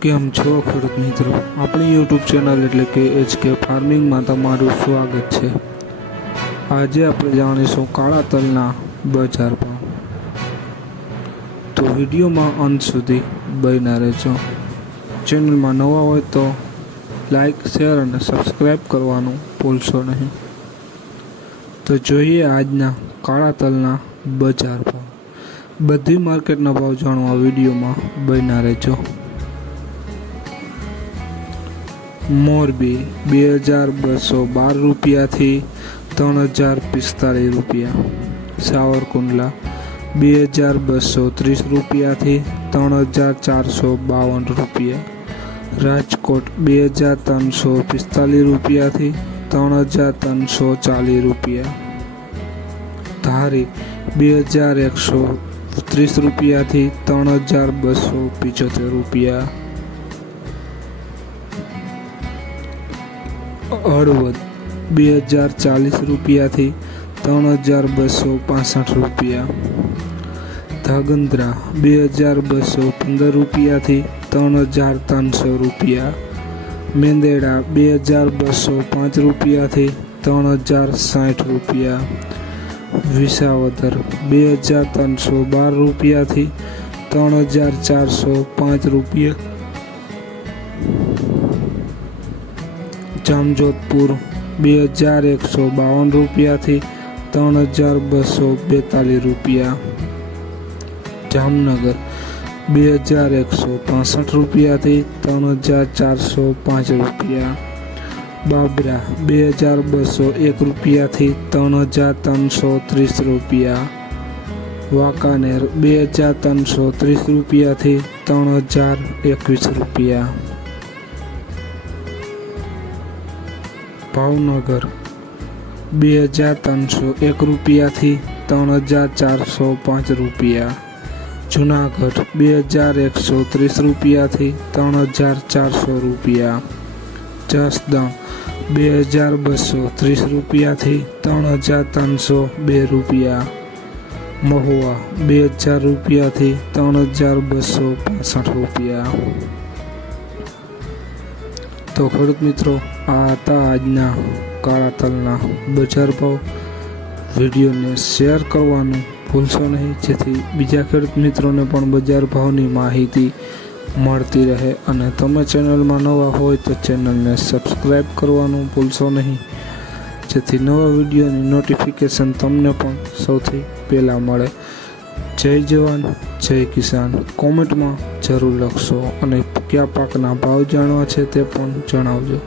કેમ છો ખેડૂત મિત્રો, આપણી યુટ્યુબ ચેનલ એટલે કે HK ફાર્મિંગમાં તમારું સ્વાગત છે। આજે આપણે જાણીશું કાળા તલના બજાર ભાવ, તો વિડીયોમાં અંત સુધી બન્યા રહેજો। ચેનલમાં નવા હોય તો લાઈક, શેર અને સબસ્ક્રાઈબ કરવાનું ભૂલશો નહીં। તો જોઈએ આજના કાળા તલના બજાર ભાવ। બધી માર્કેટના ભાવ જાણવા વિડીયોમાં બન્યા રહેજો। મોરબી 2212 રૂપિયાથી 3045 રૂપિયા, સાવરકુંડલા 2230 રૂપિયાથી 3452 રૂપિયા, રાજકોટ 2345 રૂપિયાથી 3340 રૂપિયા, ધારી 2130 રૂપિયાથી 3275 રૂપિયા, હળવદ 2040 રૂપિયાથી 3265 રૂપિયા, ધાંગધ્રા 2215 રૂપિયાથી 3300 રૂપિયા, મેંદેડા 2205 રૂપિયાથી 3060 રૂપિયા, વિસાવદર 2312 રૂપિયાથી 3405 રૂપિયા, જામજોધપુર 2152 રૂપિયાથી 3242 રૂપિયા, જામનગર 2165 રૂપિયાથી 3405 રૂપિયા, બાબરા 2201 રૂપિયાથી 3330 રૂપિયા, વાંકાનેર 2330 રૂપિયાથી 3021 રૂપિયા, ભાવનગર 2301 રૂપિયાથી 3405 રૂપિયા, જુનાગઢ 2130 રૂપિયાથી 3400 રૂપિયા, જસદણ 2230 રૂપિયાથી 3302 રૂપિયા, મહુવા 2000 રૂપિયાથી 3265 રૂપિયા। તો ખેડૂત મિત્રો, આ હતા આજના કાળા તલના બજાર ભાવ। વિડીયોને શેર કરવાનું ભૂલશો નહીં, જેથી બીજા ખેડૂત મિત્રોને પણ બજાર ભાવની માહિતી મળતી રહે। અને તમે ચેનલમાં નવા હોય તો ચેનલને સબસ્ક્રાઈબ કરવાનું ભૂલશો નહીં, જેથી નવા વિડીયોની નોટિફિકેશન તમને પણ સૌથી પહેલાં મળે। જય જવાન, જય કિસાન કોમેન્ટમાં જરૂર લખશો, અને કયા પાકના ભાવ જાણવા છે તે પણ જણાવજો।